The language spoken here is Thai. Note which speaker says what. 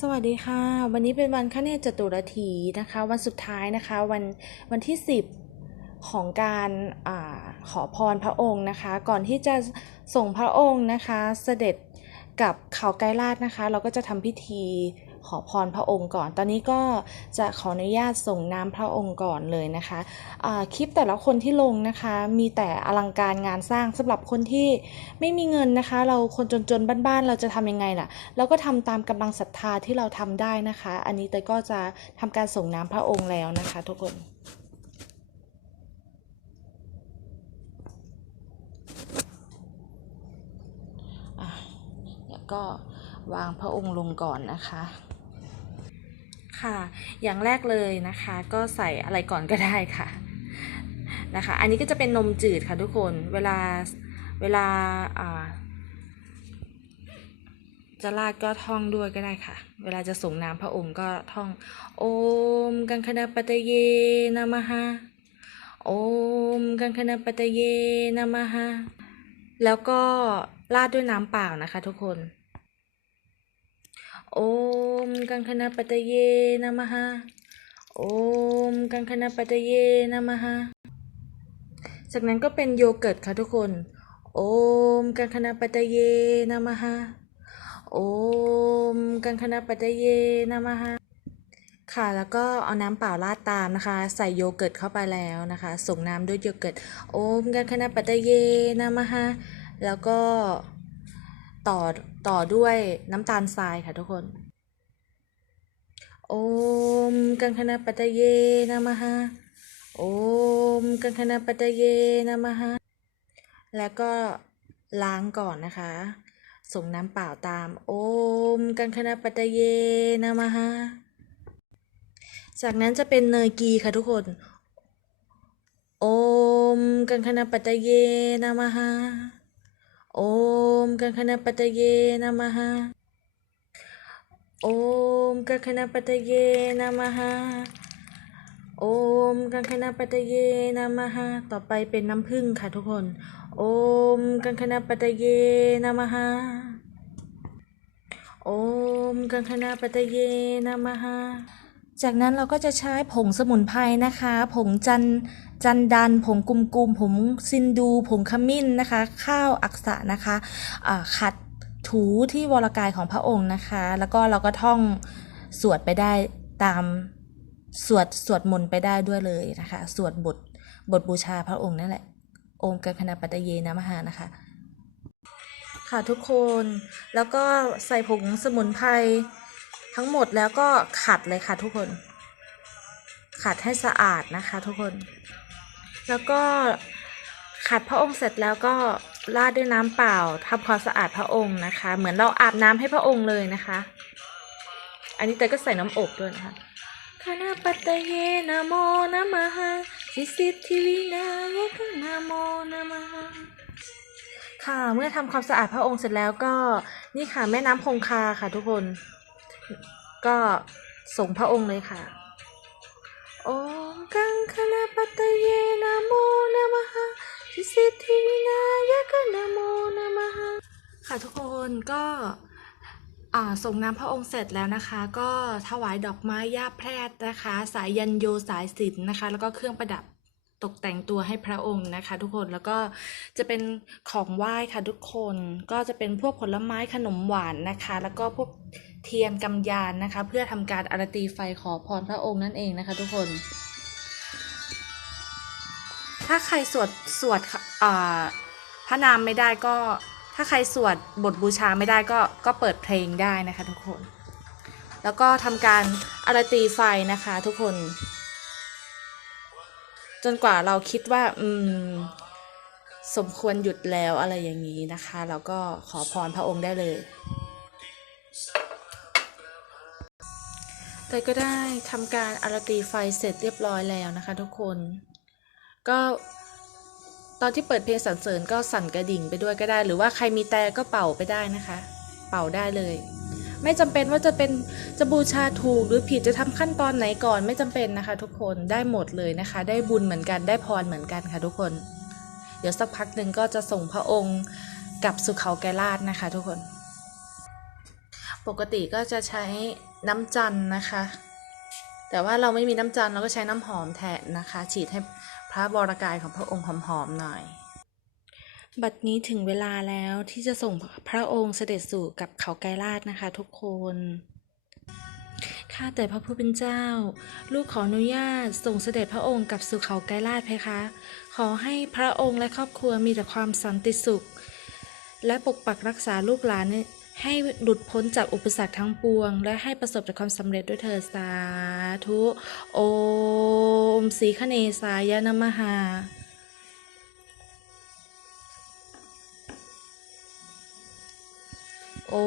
Speaker 1: สวัสดีค่ะ วันนี้เป็นวันข้เนจตุรถีนะคะ วันสุดท้ายนะคะ วันวันที่ 10 ของการอาขอพรพระองค์นะคะ ก่อนที่จะส่งพระองค์นะคะ เสด็จกับเขาไกรลาดนะคะ เราก็จะทำพิธี ขอพรพระองค์ก่อน ตอนนี้ก็จะขออนุญาตส่งน้ำพระองค์ก่อนเลยนะคะอ่าคลิปแต่ละคนที่ลงนะคะ มีแต่อลังการงานสร้างสำหรับคนที่ไม่มีเงินนะคะ เราคนจนๆบ้านๆเราจะทำยังไงล่ะ เราก็ทำตามกำลังศรัทธาที่เราทำได้นะคะ อันนี้เตยก็จะทำการส่งน้ำพระองค์แล้วนะคะ ทุกคนเดี๋ยก็วางพระองค์ลงก่อนนะคะ ค่ะ อย่างแรกเลยนะคะ ก็ใส่อะไรก่อนก็ได้ค่ะนะคะ อันนี้ก็จะเป็นนมจืดค่ะทุกคน เวลาเวลาจะราดก็ท่องด้วยก็ได้ค่ะ เวลาจะส่งน้ำพระองค์ก็ท่อง โอมกังคณาปตเยนะมะฮะโอมกังคณาปตเยนะมะฮะแล้วก็ราดด้วยน้ำเปล่านะคะทุกคน โอมกังคณปตเยนะมะฮะโอมกังคณปตเยนะมะฮะจากนั้นก็เป็นโยเกิร์ตค่ะทุกคน โอมกังคณปตเยนะมะฮะโอมกังคณปตเยนะมะฮะค่ะแล้วก็เอาน้ำเปล่าราดตามนะคะ ใส่โยเกิร์ตเข้าไปแล้วนะคะ ส่งน้ำด้วยโยเกิร์ตโอมกังคณปตเยนะมะฮะแล้วก็ ต่อต่อด้วยน้ำตาลทรายค่ะทุกคน โอมกังคณปตเยนะมะฮะโอมกังคณปตเยนะมะฮะแล้วก็ล้างก่อนนะคะส่งน้ำเปล่าตาม โอม กังคณปตเยนะมะฮะจากนั้นจะเป็นเนยกีค่ะทุกคน โอม กังคณปตเยนะมะฮะ โอมกังคณปตเยนะมะฮะโอมกังคณปตเยนะมะฮะโอมกังคณปตเยนะมะฮะต่อไปเป็นน้ำผึ้งค่ะทุกคน โอมกังคณปตเยนะมะฮะโอมกังคณปตเยนะมะฮะ จากนั้นเราก็จะใช้ผงสมุนไพรนะคะ ผงจันจันดัน ผงกุมกุมผงซินดู ผงขมิ้นนะคะ ข้าวอักษะนะคะอ่าขัดถูที่วรกายของพระองค์นะคะ แล้วก็เราก็ท่องสวดไปได้ตามสวดสวดมนต์ไปได้ด้วยเลยนะคะ สวดบทบทบูชาพระองค์นั่นแหละโอมกังคณปัตเยนะมหานะคะ ค่ะทุกคนแล้วก็ใส่ผงสมุนไพร ทั้งหมดแล้วก็ขัดเลยค่ะทุกคน ขัดให้สะอาดนะคะทุกคน แล้วก็ขัดพระองค์เสร็จแล้วก็ราดด้วยน้ำเปล่าทำความสะอาดพระองค์นะคะ เหมือนเราอาบน้ำให้พระองค์เลยนะคะ อันนี้เตยก็ใส่น้ำอบด้วยนะคะคณะปัตตเยนะโมนะมหาสิสิทิวินายกนะโมนะมหาค่ะ เมื่อทำความสะอาดพระองค์เสร็จแล้วก็นี่ค่ะแม่น้ำคงคาค่ะทุกคน ก็ส่งพระองค์เลยค่ะโอมกังคณะปัตยเยนโมนมหาทิสิทธิวินายะกนโมนมหาค่ะทุกคนก็อ่าส่งน้ำพระองค์เสร็จแล้วนะคะ ก็ถวายดอกไม้ย่าแพรดนะคะ สายยันโยสายสิญจนนะคะ แล้วก็เครื่องประดับตกแต่งตัวให้พระองค์นะคะ ทุกคนแล้วก็จะเป็นของไหว้ค่ะทุกคนก็จะเป็นพวกผลไม้ขนมหวานนะคะ แล้วก็พวก เทียนกำยานนะคะ เพื่อทำการอารตีไฟขอพรพระองค์นั่นเองนะคะทุกคน ถ้าใครสวดสวดพระนามไม่ได้ก็ถ้าใครสวดบทบูชาไม่ได้ก็ก็เปิดเพลงได้นะคะทุกคน แล้วก็ทำการอารตีไฟนะคะทุกคน จนกว่าเราคิดว่าอืมสมควรหยุดแล้วอะไรอย่างนี้นะคะเราก็ขอพรพระองค์ได้เลย แต่ก็ได้ทำการอารตีไฟเสร็จเรียบร้อยแล้วนะคะทุกคน ก็ตอนที่เปิดเพลงสรรเสริญก็สั่นกระดิ่งไปด้วยก็ได้ หรือว่าใครมีแต่ก็เป่าไปได้นะคะ เป่าได้เลย ไม่จำเป็นว่าจะเป็นจะบูชาถูกหรือผิดจะทำขั้นตอนไหนก่อนไม่จำเป็นนะคะ ทุกคนได้หมดเลยนะคะ ได้บุญเหมือนกันได้พรเหมือนกันค่ะ ทุกคน เดี๋ยวสักพักหนึ่งก็จะส่งพระองค์กลับสุเขาแกลาดนะคะ ทุกคน ปกติก็จะใช้ น้ำจันนะคะ แต่ว่าเราไม่มีน้ำจันเราก็ใช้น้ำหอมแทนนะคะ ฉีดให้พระบรกายของพระองค์หอมๆหน่อย บัดนี้ถึงเวลาแล้วที่จะส่งพระองค์เสด็จสู่กับเขาไกรลาดนะคะ ทุกคนข้าแต่พระผู้เป็นเจ้า ลูกขออนุญาตส่งเสด็จพระองค์กับสู่เขาไกรลาดเพคะ ขอให้พระองค์และครอบครัวมีแต่ความสันติสุข และปกปักรักษาลูกหลาน ให้หลุดพ้นจากอุปสรรคทั้งปวง และให้ประสบแต่ความสำเร็จด้วยเถิดสาธุ โอมสีคเนสายนมหา